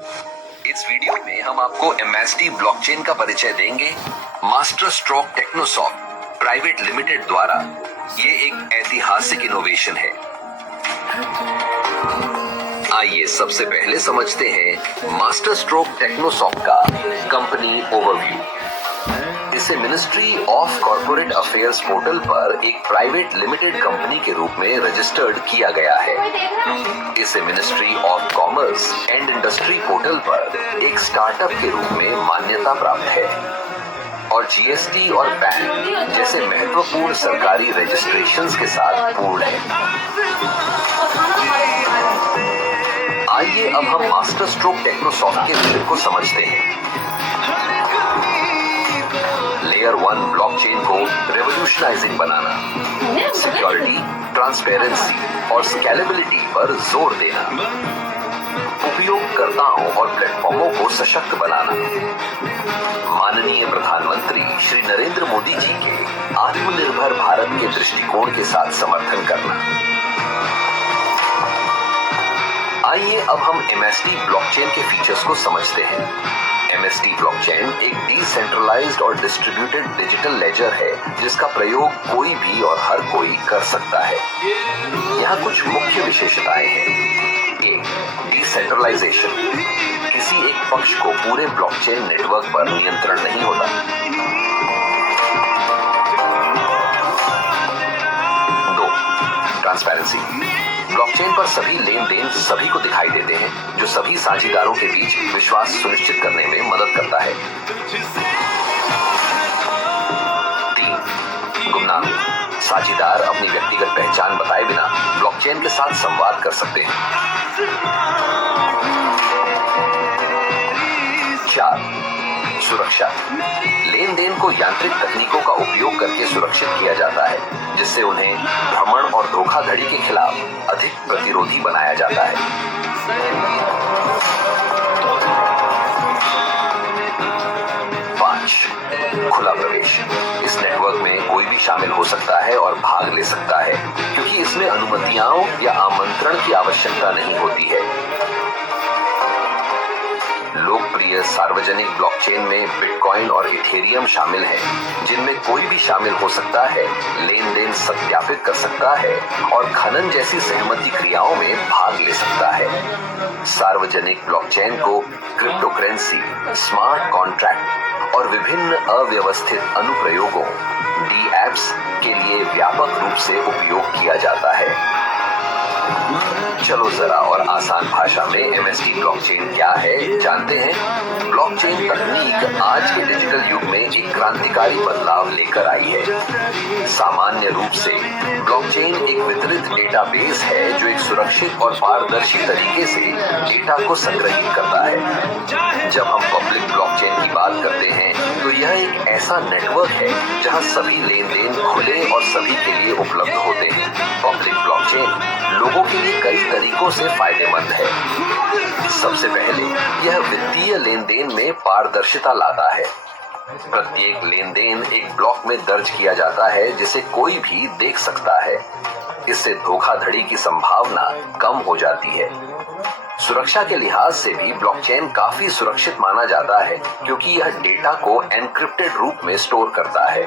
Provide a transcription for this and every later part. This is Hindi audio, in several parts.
इस वीडियो में हम आपको MST ब्लॉकचेन का परिचय देंगे। मास्टर स्ट्रोक टेक्नोसॉफ्ट प्राइवेट लिमिटेड द्वारा ये एक ऐतिहासिक इनोवेशन है। आइए सबसे पहले समझते हैं मास्टर स्ट्रोक टेक्नोसॉफ्ट का कंपनी ओवरव्यू। इसे ministry of corporate affairs portal पर एक प्राइवेट लिमिटेड कंपनी के रूप में रजिस्टर्ड किया गया है। इसे ministry of commerce and industry portal पर एक स्टार्टअप के रूप में मान्यता प्राप्त है और GST और पैन जैसे महत्वपूर्ण सरकारी रजिस्ट्रेशंस के साथ पूर्ण है। आइए अब हम मास्टर स्ट्रोक टेक्नोसॉफ्ट के विजन को समझते हैं। लेयर 1 ब्लॉकचेन को रेवोल्यूशनाइजिंग बनाना, सिक्योरिटी, ट्रांसपेरेंसी और स्केलेबिलिटी पर जोर देना, उपयोगकर्ताओं और प्लेटफॉर्मों को सशक्त बनाना, माननीय प्रधानमंत्री श्री नरेंद्र मोदी जी के आत्मनिर्भर भारत के दृष्टिकोण के साथ समर्थन करना। आइए अब हम MST ब्लॉकचेन के फीचर्स को समझते हैं। MST ब्लॉकचेन एक डिसेंट्रलाइज्ड और डिस्ट्रीब्यूटेड डिजिटल लेजर है जिसका प्रयोग कोई भी और हर कोई कर सकता है। यहाँ कुछ मुख्य विशेषताएं हैं। एक, डिसेंट्रलाइजेशन। किसी एक पक्ष को पूरे ब्लॉकचेन नेटवर्क पर नियंत्रण नहीं होता। दो, ट्रांसपेरेंसी। ब्लॉकचेन पर सभी लेन देन सभी को दिखाई देते हैं, जो सभी साझेदारों के बीच विश्वास सुनिश्चित करने में मदद करता है। 3, गुमनामी। साझेदार अपनी व्यक्तिगत पहचान बताए बिना ब्लॉकचेन के साथ संवाद कर सकते हैं। 4, सुरक्षा। लेन देन को यांत्रिक तकनीकों का उपयोग करके सुरक्षित किया जाता है, जिससे उन्हें भ्रमण और धोखाधड़ी के खिलाफ अधिक प्रतिरोधी बनाया जाता है। 5, खुला प्रवेश। इस नेटवर्क में कोई भी शामिल हो सकता है और भाग ले सकता है, क्योंकि इसमें अनुमतियों या आमंत्रण की आवश्यकता नहीं होती है। लोकप्रिय सार्वजनिक ब्लॉकचेन में बिटकॉइन और इथेरियम शामिल हैं, जिनमें कोई भी शामिल हो सकता है, लेन देन सत्यापित कर सकता है और खनन जैसी सहमति क्रियाओं में भाग ले सकता है। सार्वजनिक ब्लॉकचेन को क्रिप्टोकरेंसी, स्मार्ट कॉन्ट्रैक्ट और विभिन्न अव्यवस्थित अनुप्रयोगों DApps के लिए व्यापक रूप से उपयोग किया जाता है। चलो जरा और आसान भाषा में MST ब्लॉकचेन क्या है जानते हैं। ब्लॉकचेन तकनीक आज के डिजिटल युग में एक क्रांतिकारी बदलाव लेकर आई है। सामान्य रूप से ब्लॉकचेन एक वितरित डेटाबेस है जो एक सुरक्षित और पारदर्शी तरीके से डेटा को संग्रहित करता है। जब हम पब्लिक ब्लॉकचेन की बात करते हैं तो यह एक ऐसा नेटवर्क है जहां सभी लेन देन खुले और सभी के लिए उपलब्ध होते हैं। पब्लिक ब्लॉकचेन लोगों के लिए कई तरीकों से फायदेमंद है। सबसे पहले यह वित्तीय लेन देन में पारदर्शिता लाता है। प्रत्येक लेन देन एक ब्लॉक में दर्ज किया जाता है जिसे कोई भी देख सकता है। इससे धोखाधड़ी की संभावना कम हो जाती है। सुरक्षा के लिहाज से भी ब्लॉकचेन काफी सुरक्षित माना जाता है, क्योंकि यह डेटा को एन्क्रिप्टेड रूप में स्टोर करता है।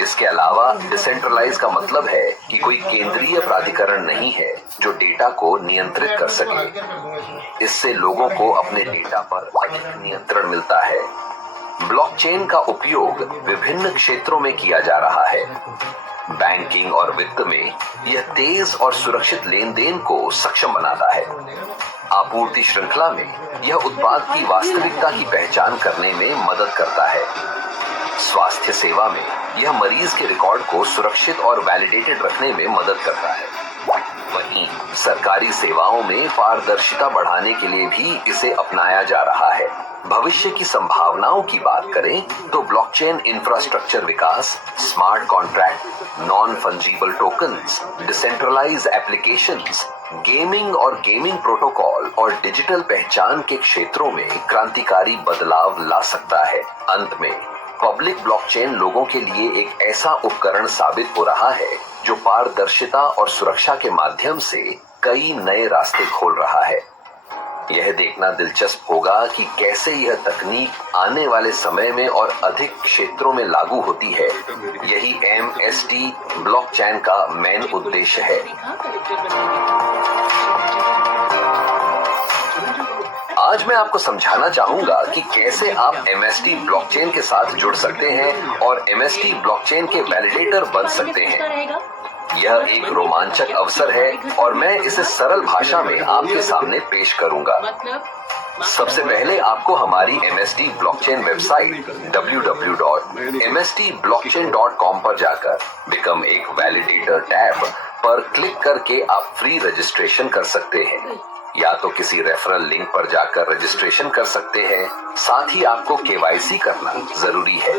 इसके अलावा डिसेंट्रलाइज का मतलब है कि कोई केंद्रीय प्राधिकरण नहीं है जो डेटा को नियंत्रित कर सके। इससे लोगों को अपने डेटा पर अधिक नियंत्रण मिलता है। ब्लॉकचेन का उपयोग विभिन्न क्षेत्रों में किया जा रहा है। बैंकिंग और वित्त में यह तेज और सुरक्षित लेन देन को सक्षम बनाता है। आपूर्ति श्रृंखला में यह उत्पाद की वास्तविकता की पहचान करने में मदद करता है। स्वास्थ्य सेवा में यह मरीज के रिकॉर्ड को सुरक्षित और वैलिडेटेड रखने में मदद करता है। वहीं सरकारी सेवाओं में पारदर्शिता बढ़ाने के लिए भी इसे अपनाया जा रहा है। भविष्य की संभावनाओं की बात करें तो ब्लॉकचेन इंफ्रास्ट्रक्चर विकास, smart contract, non fungible tokens, decentralised applications, gaming और गेमिंग प्रोटोकॉल और डिजिटल पहचान के क्षेत्रों में क्रांतिकारी बदलाव ला सकता है। अंत में पब्लिक ब्लॉकचेन लोगों के लिए एक ऐसा उपकरण साबित हो रहा है जो पारदर्शिता और सुरक्षा के माध्यम से कई नए रास्ते खोल रहा है। यह देखना दिलचस्प होगा कि कैसे यह तकनीक आने वाले समय में और अधिक क्षेत्रों में लागू होती है। यही MST ब्लॉकचेन का मेन उद्देश्य है। आज मैं आपको समझाना चाहूंगा कि कैसे आप MST ब्लॉकचेन के साथ जुड़ सकते हैं और MST ब्लॉकचेन के वैलिडेटर बन सकते हैं। यह एक रोमांचक अवसर है और मैं इसे सरल भाषा में आपके सामने पेश करूंगा। सबसे पहले आपको हमारी MST ब्लॉकचेन वेबसाइट www.mstblockchain.com पर जाकर बिकम एक वैलिडेटर टैब पर क्लिक करके आप फ्री रजिस्ट्रेशन कर सकते हैं। या तो किसी रेफरल लिंक पर जाकर रजिस्ट्रेशन कर सकते हैं। साथ ही आपको KYC करना जरूरी है।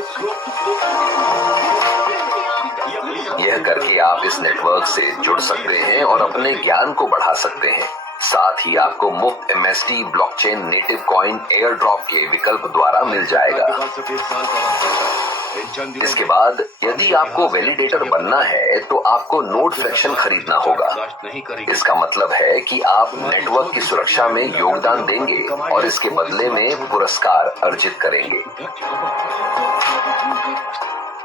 यह करके आप इस नेटवर्क से जुड़ सकते हैं और अपने ज्ञान को बढ़ा सकते हैं। साथ ही आपको मुफ्त MST blockchain native coin air drop के विकल्प द्वारा मिल जाएगा। इसके बाद यदि आपको वैलिडेटर बनना है तो आपको नोड फ्रैक्शन खरीदना होगा। इसका मतलब है कि आप नेटवर्क की सुरक्षा में योगदान देंगे और इसके बदले में पुरस्कार अर्जित करेंगे।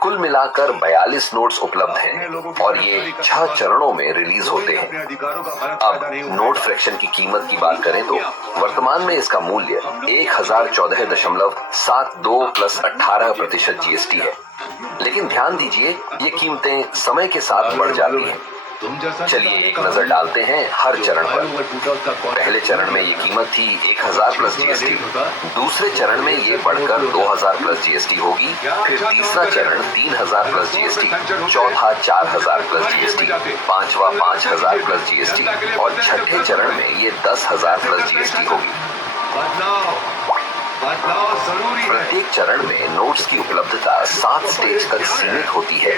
कुल मिलाकर 42 नोड्स उपलब्ध हैं और ये 6 चरणों में रिलीज होते हैं। अब नोड फ्रैक्शन की कीमत की बात करें तो वर्तमान में इसका मूल्य 1014.72 प्लस 18% GST है। लेकिन ध्यान दीजिए ये कीमतें समय के साथ बढ़ जाती हैं। चलिए एक नजर डालते हैं हर चरण पर। पहले चरण में ये कीमत थी 1000 प्लस GST, दूसरे चरण में ये बढ़कर 2000 प्लस GST होगी, फिर तीसरा चरण 3000 प्लस GST, चौथा 4000 प्लस GST, पांचवा 5000 प्लस GST और छठे चरण में ये 10,000 प्लस GST होगी। प्रत्येक चरण में नोट्स की उपलब्धता 7 स्टेज तक सीमित होती है।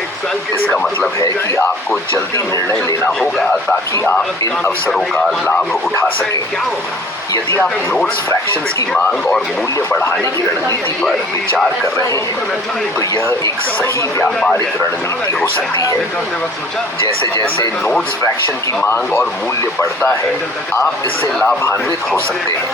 इसका मतलब है कि आपको जल्दी निर्णय लेना होगा ताकि आप इन अवसरों का लाभ उठा सकें। यदि आप नोट्स फ्रैक्शंस की मांग और मूल्य बढ़ाने की रणनीति पर विचार कर रहे हैं तो यह एक सही व्यापारिक रणनीति हो सकती है। जैसे जैसे नोट्स फ्रैक्शन की मांग और मूल्य बढ़ता है आप इससे लाभान्वित हो सकते हैं।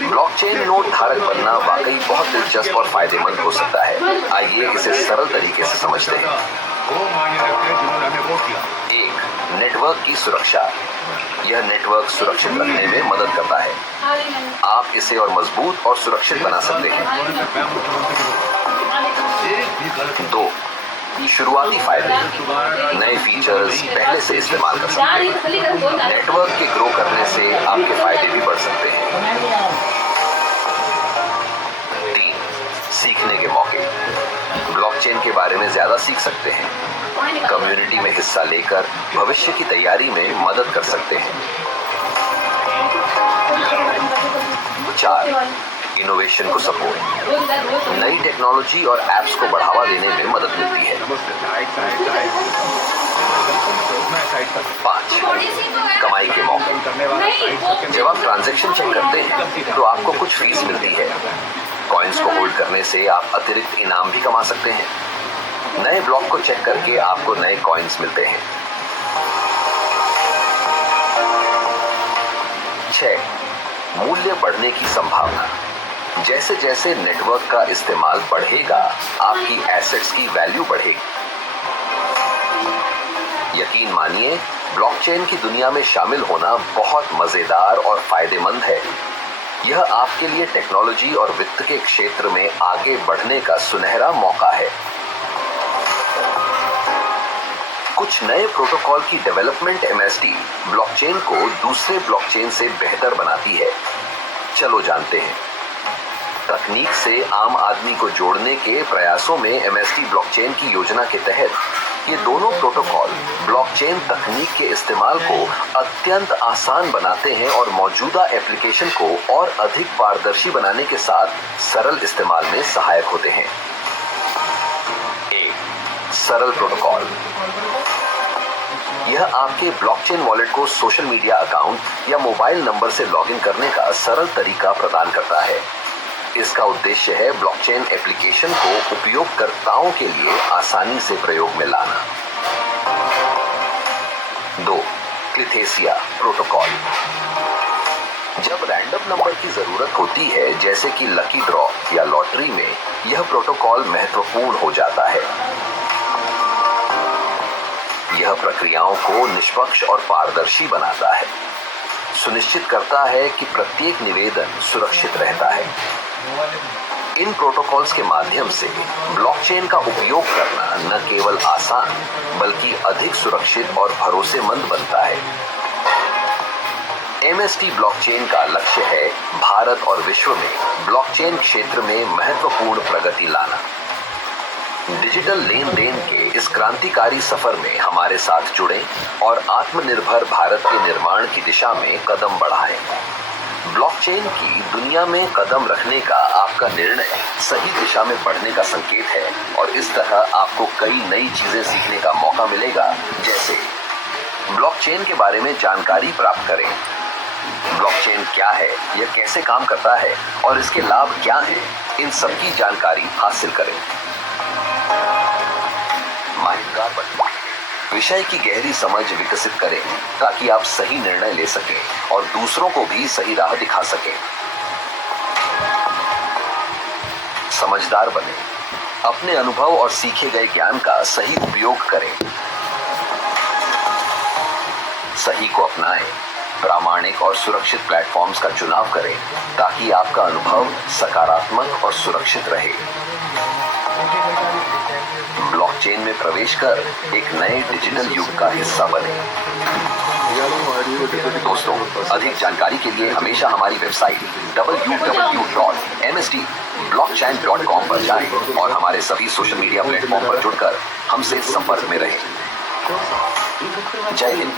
ब्लॉकचेन नोड धारक बनना वाकई बहुत दिलचस्प और फायदेमंद हो सकता है। आइए इसे सरल तरीके से समझते हैं। 1. नेटवर्क की सुरक्षा। यह नेटवर्क सुरक्षित रखने में मदद करता है। आप इसे और मजबूत और सुरक्षित बना सकते हैं। 2. शुरुआती फायदे। नए फीचर्स पहले से इस्तेमाल कर सकते हैं। नेटवर्क के ग्रो करने से आपके फायदे भी बढ़ सकते हैं। 3. सीखने के मौके। ब्लॉकचेन के बारे में ज्यादा सीख सकते हैं। कम्युनिटी में हिस्सा लेकर भविष्य की तैयारी में मदद कर सकते हैं। 4. इनोवेशन को सपोर्ट। नई टेक्नोलॉजी और एप्स को बढ़ावा देने में मदद मिलती है। 5. कमाई के मौके। जब आप ट्रांजैक्शन चेक करते हैं तो आपको कुछ फीस मिलती है। कॉइन्स को होल्ड करने से आप अतिरिक्त इनाम भी कमा सकते हैं। नए ब्लॉक को चेक करके आपको नए कॉइन्स मिलते हैं। 6. मूल्य बढ़ने की संभावना। जैसे जैसे नेटवर्क का इस्तेमाल बढ़ेगा आपकी एसेट्स की वैल्यू बढ़ेगी। यकीन मानिए ब्लॉकचेन की दुनिया में शामिल होना बहुत मजेदार और फायदेमंद है। यह आपके लिए टेक्नोलॉजी और वित्त के क्षेत्र में आगे बढ़ने का सुनहरा मौका है। कुछ नए प्रोटोकॉल की डेवलपमेंट MST ब्लॉकचेन को दूसरे ब्लॉकचेन से बेहतर बनाती है। चलो जानते हैं। तकनीक से आम आदमी को जोड़ने के प्रयासों में MST ब्लॉकचेन की योजना के तहत ये दोनों प्रोटोकॉल ब्लॉकचेन तकनीक के इस्तेमाल को अत्यंत आसान बनाते हैं और मौजूदा एप्लीकेशन को और अधिक पारदर्शी बनाने के साथ सरल इस्तेमाल में सहायक होते हैं। 1. सरल प्रोटोकॉल। यह आपके ब्लॉकचेन वॉलेट को सोशल मीडिया अकाउंट या मोबाइल नंबर से लॉगिन करने का सरल तरीका प्रदान करता है। इसका उद्देश्य है ब्लॉकचेन एप्लीकेशन को उपयोगकर्ताओं के लिए आसानी से प्रयोग में लाना। 2. क्लिथेसिया प्रोटोकॉल। जब रैंडम नंबर की जरूरत होती है, जैसे कि लकी ड्रॉ या लॉटरी में, यह प्रोटोकॉल महत्वपूर्ण हो जाता है। यह प्रक्रियाओं को निष्पक्ष और पारदर्शी बनाता है, सुनिश्चित करता है कि प्रत्येक निवेदन सुरक्षित रहता है। इन प्रोटोकॉल्स के माध्यम से ब्लॉकचेन का उपयोग करना न केवल आसान बल्कि अधिक सुरक्षित और भरोसेमंद बनता है। MST ब्लॉकचेन का लक्ष्य है भारत और विश्व में ब्लॉकचेन क्षेत्र में महत्वपूर्ण प्रगति लाना। डिजिटल लेन देन के इस क्रांतिकारी सफर में हमारे साथ जुड़ें और आत्मनिर्भर भारत के निर्माण की दिशा में कदम बढ़ाएं। ब्लॉकचेन की दुनिया में कदम रखने का आपका निर्णय सही दिशा में बढ़ने का संकेत है और इस तरह आपको कई नई चीजें सीखने का मौका मिलेगा, जैसे ब्लॉकचेन के बारे में जानकारी प्राप्त करें, ब्लॉकचेन क्या है, यह कैसे काम करता है और इसके लाभ क्या हैं, इन सब की जानकारी हासिल करें। माहितगार बनें, विषय की गहरी समझ विकसित करें ताकि आप सही निर्णय ले सकें और दूसरों को भी सही राह दिखा सकें। समझदार बनें, अपने अनुभव और सीखे गए ज्ञान का सही उपयोग करें, सही को अपनाएं, प्रामाणिक और सुरक्षित प्लेटफॉर्म्स का चुनाव करें ताकि आपका अनुभव सकारात्मक और सुरक्षित रहे। ब्लॉकचेन में प्रवेश कर एक नए डिजिटल युग का हिस्सा बने। दोस्तों, अधिक जानकारी के लिए हमेशा हमारी वेबसाइट www.mstblockchain.com पर जाएं और हमारे सभी सोशल मीडिया प्लेटफॉर्म पर जुड़कर हमसे संपर्क में रहें। जय हिंद।